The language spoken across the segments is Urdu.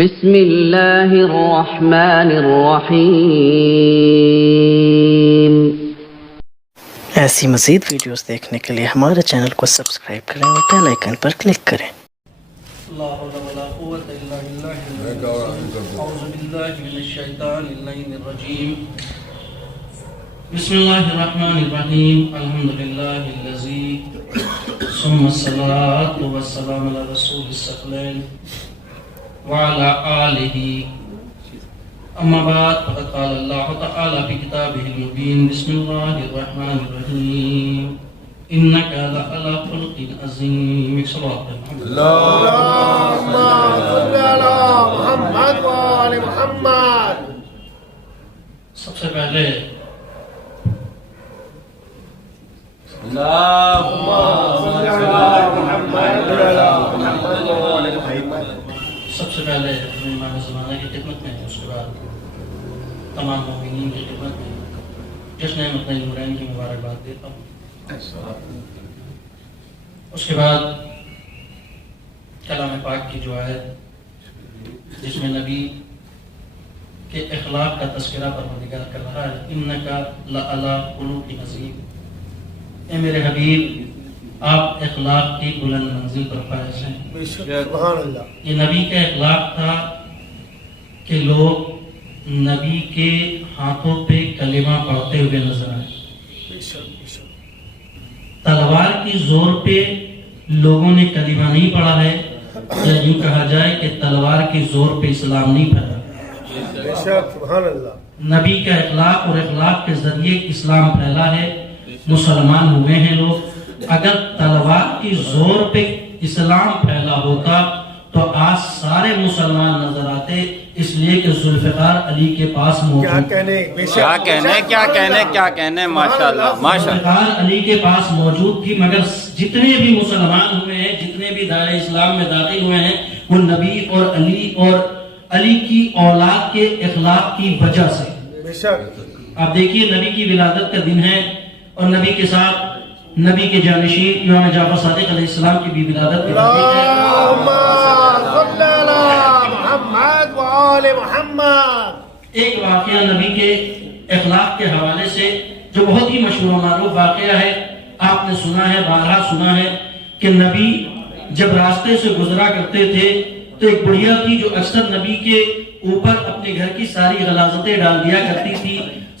بسم اللہ الرحمن الرحیم۔ ایسی مزید ویڈیوز دیکھنے کے لیے ہمارے چینل کو سبسکرائب کریں اور بیل آئیکن پر کلک کریں۔ لا حول ولا قوة إلا بالله أعوذ بالله من الشيطان اللعين الرجيم بسم الله الرحمن الرحيم الحمد لله الذي ثم الصلاة والسلام على رسول الثقلين وعلى آله أما بعد فقد قال الله تعالى في كتابه المبين بسم الله الرحمن الرحيم إنك لعلى خلق عظيم صلوات اللهم صل على محمد وآل محمد۔ سب سے پہلے اللهم صل على محمد وعلى محمد وآل محمد۔ سب سے پہلے اپنے امام زمانہ کی خدمت میں، اس کے بعد تمام مومنین کی خدمت میں جشن مطلع نورین کی مبارکباد دیتا ہوں۔ اس کے بعد کلام پاک کی جو آیت جس میں نبی کے اخلاق کا تذکرہ پروردگار کر رہا ہے، انکا لعلی خلق عظیم، اے میرے حبیب آپ اخلاق کی بلند منزل پر فائز ہیں۔ سبحان اللہ۔ یہ نبی کا اخلاق تھا کہ لوگ نبی کے ہاتھوں پہ کلمہ پڑھتے ہوئے نظر آئے۔ تلوار کی زور پہ لوگوں نے کلمہ نہیں پڑھا ہے، یا یوں کہا جائے کہ تلوار کی زور پہ اسلام نہیں پھیلا۔ سبحان اللہ۔ نبی کا اخلاق اور اخلاق کے ذریعے اسلام پھیلا ہے، مسلمان ہوئے ہیں لوگ۔ اگر تلوار کی زور پہ اسلام پھیلا ہوتا تو آج سارے مسلمان نظر آتے، اس لیے کہ ذوالفقار علی کے پاس موجود کیا کہنے ماشاءاللہ ذوالفقار علی کے پاس موجود تھی، مگر جتنے بھی مسلمان ہوئے ہیں، جتنے بھی دائرہ اسلام میں داخل ہوئے ہیں، وہ نبی اور علی کی اولاد کے اخلاق کی وجہ سے۔ آپ دیکھیے نبی کی ولادت کا دن ہے اور نبی کے ساتھ نبی کے جانشین امام جعفر صادق علیہ السلام کی بھی ولادت کی اللهم صل على محمد وآل محمد۔ ایک واقعہ نبی کے اخلاق کے حوالے سے جو بہت ہی مشہور و معروف واقعہ ہے، آپ نے سنا ہے، بارہا سنا ہے کہ نبی جب راستے سے گزرا کرتے تھے تو ایک بڑھیا تھی جو اکثر نبی کے اوپر اپنے گھر کی ساری غلاظتیں ڈال دیا کرتی تھی،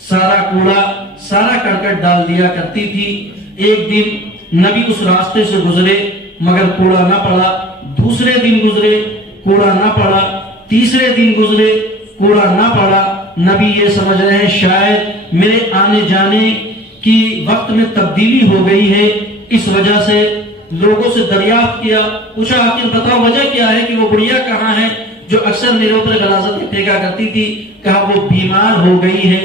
سارا کوڑا سارا کرکٹ ڈال دیا کرتی تھی۔ ایک دن نبی اس راستے سے گزرے مگر کوڑا نہ پڑا، دوسرے دن گزرے کوڑا نہ پڑا، تیسرے دن گزرے کوڑا نہ پڑا۔ نبی یہ سمجھ رہے ہیں شاید میرے آنے جانے کی وقت میں تبدیلی ہو گئی ہے، اس وجہ سے لوگوں سے دریافت کیا، پوچھا آخر بتاؤ وجہ کیا ہے کہ وہ بڑھیا کہاں ہے جو اکثر میرے اوپر غلاظت پھینکا کرتی تھی؟ کہا وہ بیمار ہو گئی ہے،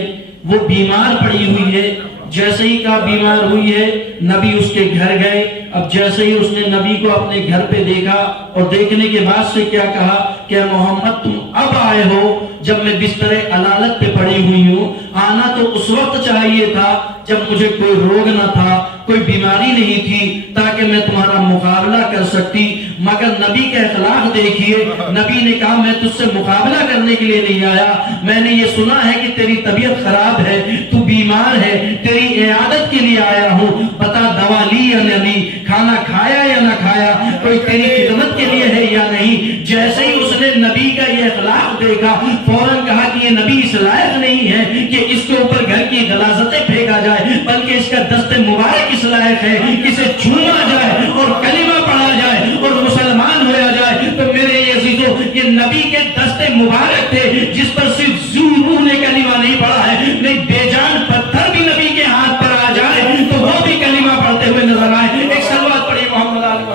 وہ بیمار پڑی ہوئی ہے۔ جیسے ہی کہا بیمار ہوئی ہے، نبی اس کے گھر گئے۔ اب جیسے ہی اس نے نبی کو اپنے گھر پہ دیکھا اور دیکھنے کے بعد سے کیا کہا کہ محمد تم اب آئے ہو جب میں بستر علالت پہ پڑی ہوئی ہوں، آنا تو اس وقت چاہیے تھا جب مجھے کوئی روگ نہ تھا، کوئی بیماری نہیں تھی، تاکہ میں تمہارا مقابلہ کر سکتی۔ مگر نبی کا اخلاق دیکھیے، نبی نے کہا میں تجھ سے مقابلہ کرنے کے لیے نہیں آیا، میں نے یہ سنا ہے کہ تیری طبیعت خراب ہے، تو بیمار ہے، تیری عیادت کے لیے آیا ہوں، بتا دوا لی یا نہ لی، کھانا کھایا یا نہ کھایا، کوئی تیری خدمت کے لیے ہے یا نہیں۔ جیسے ہی اس نے نبی کا یہ اخلاق دیکھا، فوراً کہا کہ یہ نبی اس لائق نہیں ہے کہ اس کے اوپر گھر کی غلاظتیں پھینکا جائے، بلکہ اس کا دست مبارک اس لائق ہے کہ اسے چھوما جائے اور کلمہ پڑھا جائے اور مسلمان ہویا جائے۔ تو میرے یہ عزیزو، یہ نبی کے دست مبارک تھے جس پر صرف روح نے کلمہ نہیں پڑھا ہے، نہیں بے جان پتھر بھی نبی کے ہاتھ پر آ جائے تو وہ بھی کلمہ پڑھتے ہوئے نظر آئے۔ ایک صلوات پڑھی محمد علی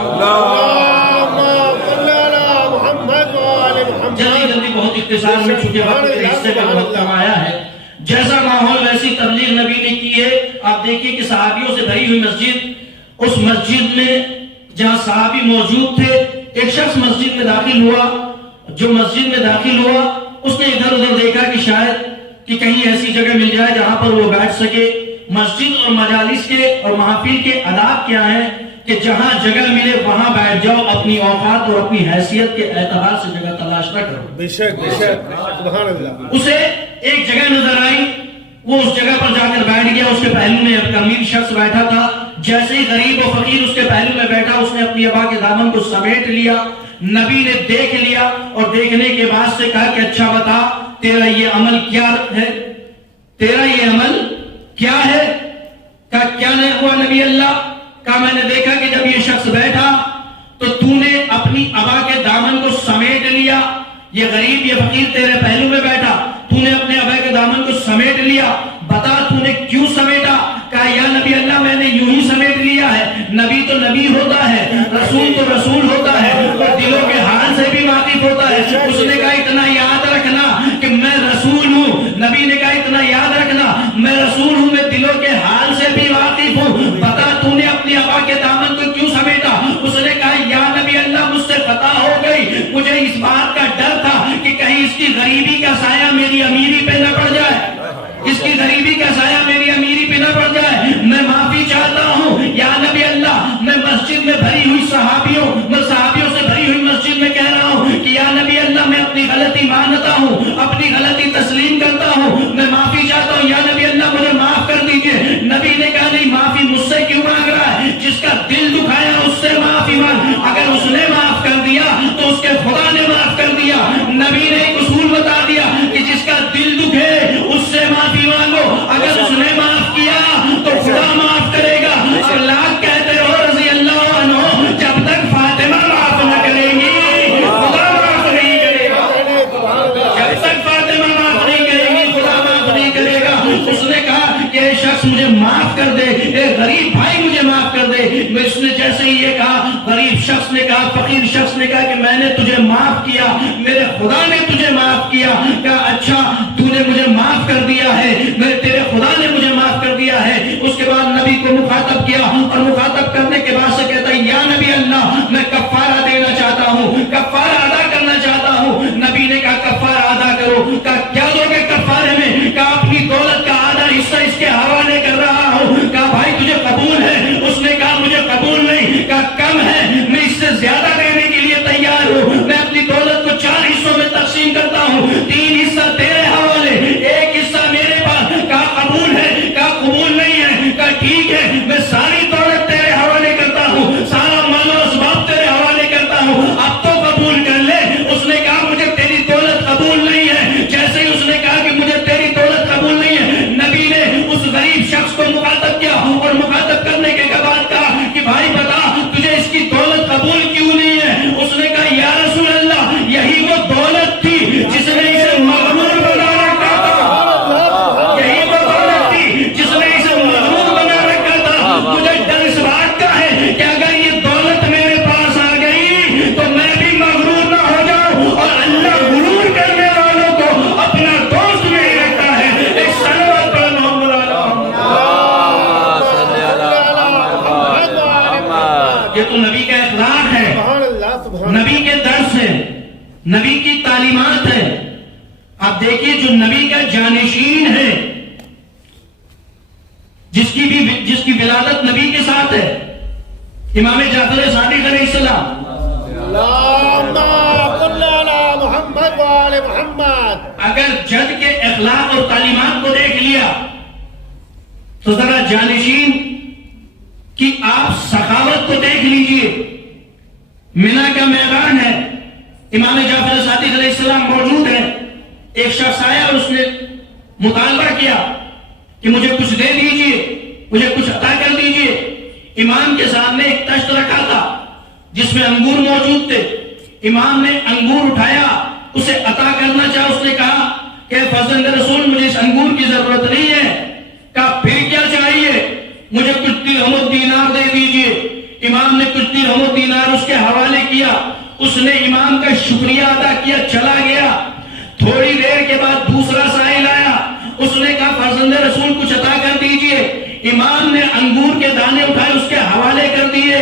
جلدی بہت اختصار میں، چونکہ وقت کے حصے کا وقت کم آیا ہے۔ جیسا ماحول ویسی تبلیغ نبی نے کی ہے۔ آپ دیکھیے کہ صحابیوں سے بھری ہوئی مسجد، اس مسجد میں جہاں صحابی موجود تھے، ایک شخص مسجد میں داخل ہوا۔ جو مسجد میں داخل ہوا اس نے ادھر ادھر دیکھا کہ شاید کہ کہیں ایسی جگہ مل جائے جہاں پر وہ بیٹھ سکے۔ مسجد اور مجالس کے اور محافل کے آداب کیا ہیں کہ جہاں جگہ ملے وہاں بیٹھ جاؤ، اپنی اوقات اور اپنی حیثیت کے اعتبار سے جگہ تلاش نہ کرو۔ بے شک بے شک سبحان اللہ۔ اسے ایک جگہ نظر آئی، وہ اس جگہ پر جا کر بیٹھ گیا، اس کے پہلو میں ایک امیر شخص بیٹھا تھا، جیسے ہی غریب و فقیر اس کے پہلو میں بیٹھا، اس نے اپنی ابا کے دامن کو سمیٹ لیا۔ نبی نے دیکھ لیا اور دیکھنے کے بعد سے کہا کہ اچھا بتا تیرا یہ عمل کیا ہے، تیرا یہ عمل کیا ہے؟ کہا کیا نہیں ہوا نبی اللہ؟ کہا میں نے دیکھا کہ جب یہ شخص بیٹھا تو تو نے اپنی ابا کے دامن کو سمیٹ لیا، یہ غریب یہ فقیر تیرے پہلو میں بیٹھا، تو نے اپنے ابا کے دامن کو سمیٹ لیا، بتا تو نے کیوں سمیٹا؟ کہا یا نبی اللہ میں نے یوں ہی سمیٹ لیا ہے، نبی تو نبی ہوتا ہے، رسول تو رسول ہوتا ہے، اور دلوں کے حال سے بھی واقف ہوتا ہے۔ اس نے کہا اتنا یاد رکھنا کہ میں رسول ہوں، نبی نے کہا اتنا یاد رکھنا میں رسول ہوں، میں دلوں کے حال سے بھی واقف ہوں، بتا تو نے اپنی ابا کے دامن کو کیوں سمیٹا؟ اس نے کہا یا نبی اللہ مجھ سے خطا ہو گئی، مجھے اس بات کا ڈر تھا کہ کہیں اس کی غریبی کا سایہ میری امیری پہ نہ پڑ جائے، اس کی غریبی کا سایہ میری امیری پہ نہ پڑ جائے، میں معافی چاہتا ہوں یا نبی اللہ۔ میں مسجد میں بھری ہوئی صحابیوں سے بھری ہوئی مسجد میں کہہ رہا ہوں کہ یا نبی اللہ میں اپنی غلطی مانتا ہوں، اپنی غلطی تسلیم کرتا ہوں، میں معافی چاہتا ہوں یا نبی اللہ مجھے معاف کر دیجئے۔ نبی نے کہا نہیں، معافی مجھ سے کیوں مانگ رہا ہے؟ جس کا دل دکھایا اس سے معافی مانگ، اگر اس نے معاف کر دیا تو اس کے خدا نے معاف کر دیا۔ نبی نے ایک اصول بتا دیا کہ جس کا دل دکھے اس سے معافی مانگو، اگر اس نے معاف کیا تو خدا معاف کرے گا۔ اور لاکھ کہتے ہو رضی اللہ عنہ، جب تک فاطمہ معاف نہ کرے گی خدا معاف نہیں کرے گا، جب تک فاطمہ معاف نہیں کرے گی خدا معاف نہیں کرے گا۔ اس نے کہا کہ اے شخص مجھے معاف کر دے، اے غریب بھائی مجھے معاف کر دے۔ اس نے جیسے ہی یہ کہا، غریب شخص نے کہا، فقیر شخص نے کہا کہ میں نے تجھے معاف کیا، میرے خدا نے تجھے معاف کیا۔ کہا اچھا تو نے مجھے معاف کر دیا ہے، میرے تیرے خدا نے مجھے معاف کر دیا ہے۔ اس کے بعد نبی کو مخاطب کیا اور مخاطب کرنے کے بعد سے کہتا ہے یا نبی اللہ میں کفارہ دینا چاہتا ہوں، کفارہ ادا کرنا چاہتا ہوں۔ نبی نے کہا کفارہ ادا کرو۔ کہا کیا دو گے کفارے میں؟ کہا اپنی دولت کا آدھا حصہ اس کے حوالے کر رہا ہوں۔ کہا بھائی تجھے قبول ہے؟ اس نے کہا مجھے قبول نہیں۔ کہا کم ہے، میں اس سے زیادہ دینے کے لیے تیار ہوں، میں اپنی دولت کو 4 حصوں میں تقسیم کرتا ہوں، 3 حصہ تیرے حوالے، 1 حصہ میرے پاس۔ کہا قبول ہے؟ کہا قبول نہیں ہے۔ کہا ٹھیک ہے، میں ساری دولت تیرے حوالے کرتا ہوں، سارا مال و اسباب تیرے حوالے کرتا ہوں، اب تو قبول کر لے۔ اس نے کہا مجھے تیری دولت قبول نہیں ہے۔ جیسے ہی اس نے کہا کہ مجھے تیری دولت قبول نہیں ہے، نبی نے اس غریب شخص کو مخاطب کیا اور مخاطب کرنے کے بعد کہا کہ بھائی بتا تجھے اس کی دولت قبول کیوں نہیں ہے؟ اس نے کہا یا رسول اللہ یہی وہ دولت تھی جس نے اسے مغرور بنا رکھا تھا، یہی وہ دولت تھی جس نے اسے مغرور بنا رکھا تھا۔ مجھے ڈر اس بات کا ہے کہ اگر یہ دولت میرے پاس آ گئی تو میں بھی مغرور نہ ہو جاؤں، اور اللہ غرور کرنے والوں کو اپنا دوست نہیں رکھتا ہے۔ ایک صلوات پر محمد یہ تو نبی کا اخلاق ہے، سبحان اللہ سبحان نبی کے درس ہے، نبی کی تعلیمات ہے۔ آپ دیکھیے جو نبی کا جانشین ہے، جس کی ولادت نبی کے ساتھ ہے، امام جعفر صادق علیہ السلام، اللہم صل علی محمد وآل محمد۔ اگر جد کے اخلاق اور تعلیمات کو دیکھ لیا تو ذرا جانشین کی آپ سخاوت کو دیکھ لیجئے۔ منا کا میدان ہے، امام جعفر صادق علیہ السلام موجود ہے، ایک شخص آیا اور اس نے مطالبہ کیا کہ مجھے کچھ دے دیجئے، مجھے کچھ عطا کر دیجئے۔ امام کے سامنے ایک تشت رکھا تھا جس میں انگور موجود تھے، امام نے انگور اٹھایا، اسے عطا کرنا چاہا۔ اس نے کہا کہ فرزند رسول مجھے اس انگور کی ضرورت نہیں ہے۔ کہا پھر کیا چاہیے؟ مجھے کچھ درہم و دینار دے دیجئے۔ امام نے کچھ درہم و دینار اس کے حوالے کیا، اس نے امام کا شکریہ ادا کیا، چلا گیا۔ تھوڑی دیر کے بعد دوسرا سائل آیا، اس نے کہا فرزند رسول کچھ عطا کر دیجئے۔ امام نے انگور کے دانے اٹھائے، اس کے حوالے کر دیے۔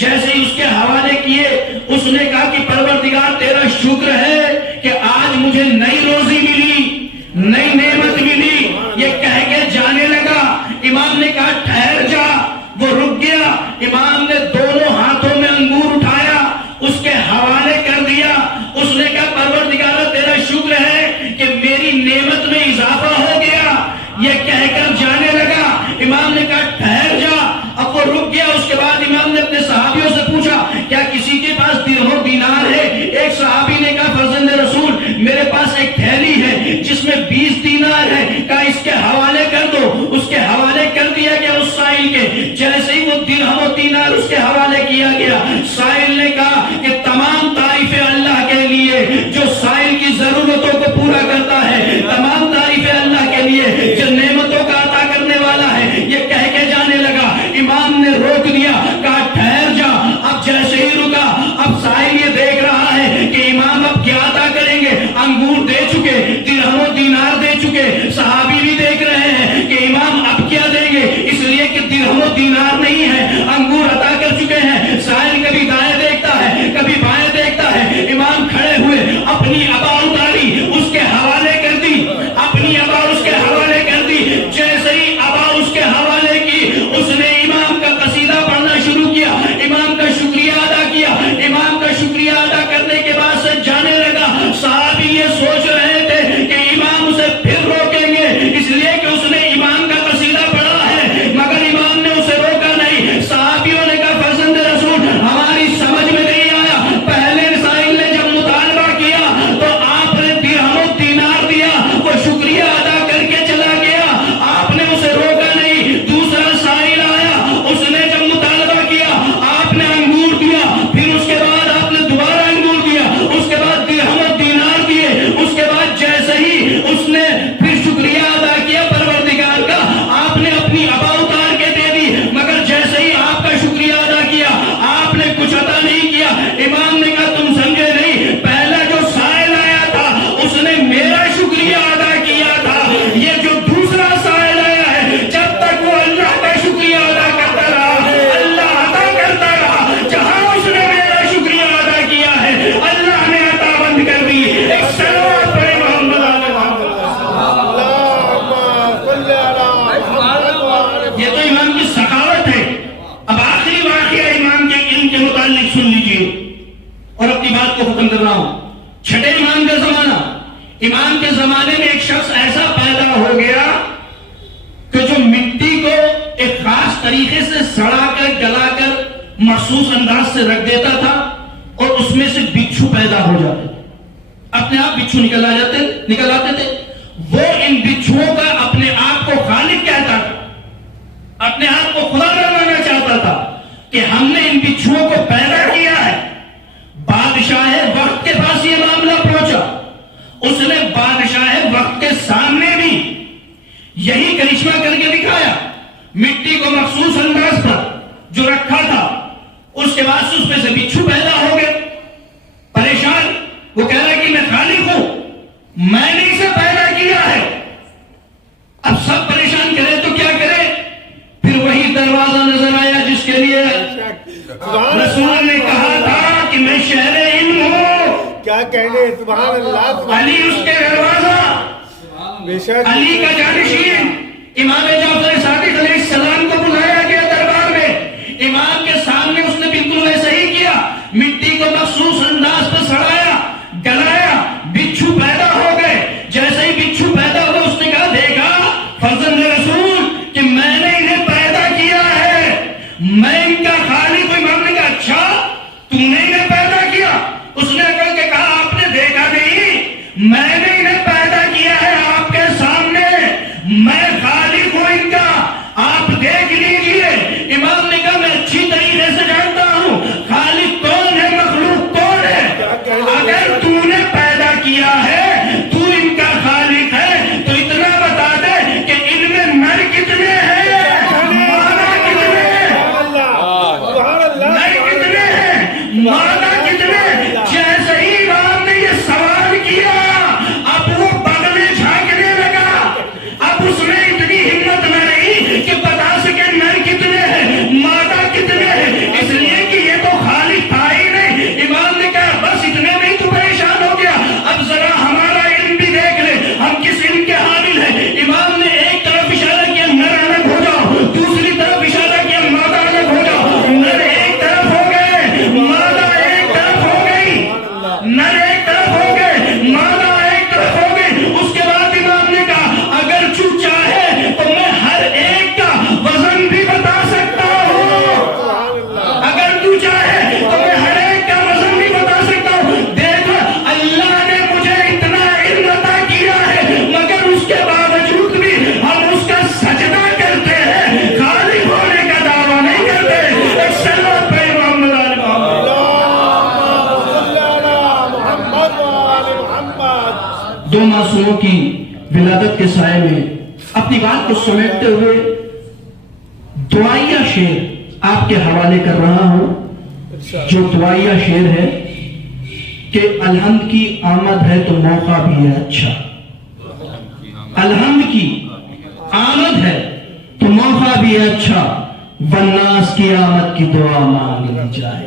جیسے ہی اس کے حوالے کیے، اس نے کہا کہ پروردگار تیرا شکر ہے کہ آج مجھے نئی روزی ملی، نئی نعمت ملی۔ یہ کہہ کے جانے لگا، امام نے کہا ٹھہر جا، وہ رک گیا۔ امام نے انگور دے چکے، درہم و دینار دے چکے، صحابی بھی دیکھ رہے ہیں کہ امام اب کیا دیں گے، اس لیے کہ درہم و دینار نہیں ہے، انگور عطا کر چکے ہیں۔ سائل کبھی دائیں دیکھتا ہے، کبھی بائیں دیکھتا ہے، امام کھڑے ہوئے اپنی عبا اتاری، اس کے حوالے کر دی، اپنی عبا اس کے حوالے کر دی۔ جیسے ہی عبا اس کے حوالے کی، اس نے امام کا قصیدہ پڑھنا شروع کیا، امام کا شکریہ ادا کیا، امام کا شکریہ ادا کرنے کے بعد سے جانے لگا۔ صحابی یہ سوچ رہے تھے کہ امام اسے پھر روکیں گے، اس لیے کہ اس نے امام کا قصیدہ پڑھا ہے، مگر امام نے اسے روکا نہیں۔ صحابیوں نے کہا فرزند رسول ہماری سمجھ میں نہیں آیا، پہلے سائل نے جب مطالبہ کیا تو آپ نے درہم و دینار دیا، وہ شکریہ ادا کر کے چلا گیا، آپ نے اسے روکا نہیں۔ دوسرا سائل آیا، اس نے جب مطالبہ کیا آپ نے انگور دیا، پھر اس کے بعد آپ نے دوبارہ انگور دیا، اس کے بعد درہم و دینار دیے، اس کے بعد جیسے ہی اس نے پھر شکریہ ادا کیا پروردگار کا، آپ نے اپنی عبا اتار کے دے دی، مگر جیسے ہی آپ کا شکریہ ادا کیا آپ نے کچھ عطا نہیں کیا۔ امام نے کہا تم سمجھے نہیں، پہلا جو سائل آیا تھا اس نے میرا شکریہ ادا کیا تھا، یہ جو دوسرا سائل آیا ہے جب تک وہ اللہ کا شکریہ ادا کرتا رہا اللہ عطا کرتا رہا، جہاں اس نے میرا شکریہ ادا کیا ہے اللہ نے عطا بند کر دی۔ ایک صلوات پڑھیں محمد علیہ محمد۔ یہ تو امام کی سخاوت ہے۔ اب آخری واقعہ امام کے علم کے متعلق سن لیجئے اور اپنی بات کو ختم کر رہا ہوں۔ چھٹے امام کا زمانہ، امام کے زمانے میں ایک شخص ایسا پیدا ہو گیا کہ جو مٹی کو ایک خاص طریقے سے سڑا کر گلا کر مخصوص انداز سے رکھ دیتا تھا اور اس میں سے بچھو پیدا ہو جاتے تھے، اپنے آپ بچھو نکل آتے تھے۔ وہ ان بچھوؤں کا اپنے آپ کو خالق کہتا تھا، اپنے آپ کو خدا بنانا چاہتا تھا کہ ہم نے ان بچھوؤں کو پیدا کیا ہے۔ بادشاہ وقت کے پاس یہ معاملہ پہنچا، اس نے بادشاہ وقت کے سامنے بھی یہی کرشمہ کر کے دکھایا، مٹی کو مخصوص انداز پر جو رکھا تھا اس کے بعد اس میں سے بچھو پیدا ہو گئے۔ پریشان وہ کہہ رہا کہ میں خالق ہوں، میں نے اسے پیدا کیا ہے۔ اب سب پریشان کرے تو کیا کرے؟ پھر وہی دروازہ نظر آیا جس کے لیے رسول نے کہا تھا کہ میں شہر علم ہوں۔ کیا کہنے، سبحان اللہ۔ علی اس کے دروازہ، علی کا جانشین امام جعفر صادق علیہ السلام کو بلایا گیا دربار میں، امام کے سامنے اس نے بالکل ویسا ہی کیا، مٹی کو مخصوص انداز پر سڑایا گلایا، بچھو پیدا ہو گئے۔ جیسے ہی بچھو پیدا ہوا اس نے کہا دیکھا فرزند رسول کہ میں نے انہیں پیدا کیا ہے، میں ان کا خالق ہوں۔ امام نے کہا اچھا تم نے انہیں پیدا کیا؟ اس نے کہا آپ نے دیکھا نہیں، میں نے انہیں پیدا کیا ہے آپ کے سامنے، میں خالق ہوں ان کا، آپ دیکھ لیجئے۔ امام نے کہا میں اچھی طریقے سے جانتا ہوں خالق کون ہے، مخلوق کون ہے۔ اگر تو نے پیدا کیا ہے، تو ان کا خالق ہے، تو اتنا بتا دے کہ ان میں نر کتنے ہیں، مادہ کتنے ہیں، نر کتنے ہیں، مادہ کتنے ہیں۔ جیسے ہی امام نے یہ سوال کیا اب وہ بغلے جھانکنے لگا، اب اس میں اتنی ہمت نہ رہی کہ بتا سکے نر کتنے ہیں، مادہ کتنے ہیں، اس لیے کہ یہ تو خالق تھا ہی نہیں۔ امام نے کہا بس اتنے میں ہی تو پریشان ہو گیا، اب ذرا ہمارا علم بھی دیکھ لے، ہم کس علم کے حامل ہیں۔ امام نے ایک طرف اشارہ کیا نر الگ ہو جاؤ، دوسری طرف اشارہ کیا مادہ الگ ہو جاؤ، نر ایک طرف ہو گئے، مادہ ایک طرف ہو گئی، نر ایک طرف ہو گئے، مادہ ایک طرف ہو گئی۔ اس کے بعد امام نے کہا اگر تو چاہے تو میں ہر ایک کا وزن بھی بتا سکتا ہوں، اگر تو چاہے تو میں ہر ایک کا وزن بھی بتا سکتا ہوں۔ دیکھو اللہ نے مجھے اتنا علم عطا کیا ہے مگر اس کے باوجود بھی ہم اس کا سجدہ کرتے ہیں، خالق ہونے کا دعویٰ نہیں کرتے۔ ایک صلوات پہ محمد علیہ محمد۔ دو معصوموں کی ولادت کے سائے میں اپنی بات کو سمیٹتے ہوئے دعائیہ شعر آپ کے حوالے کر رہا ہوں۔ جو دعائیہ شعر ہے کہ الحمد کی آمد ہے تو موقع بھی ہے اچھا، الحمد کی آمد ہے تو موقع بھی ہے اچھا، والناس کی آمد کی دعا مانگ لی جائے۔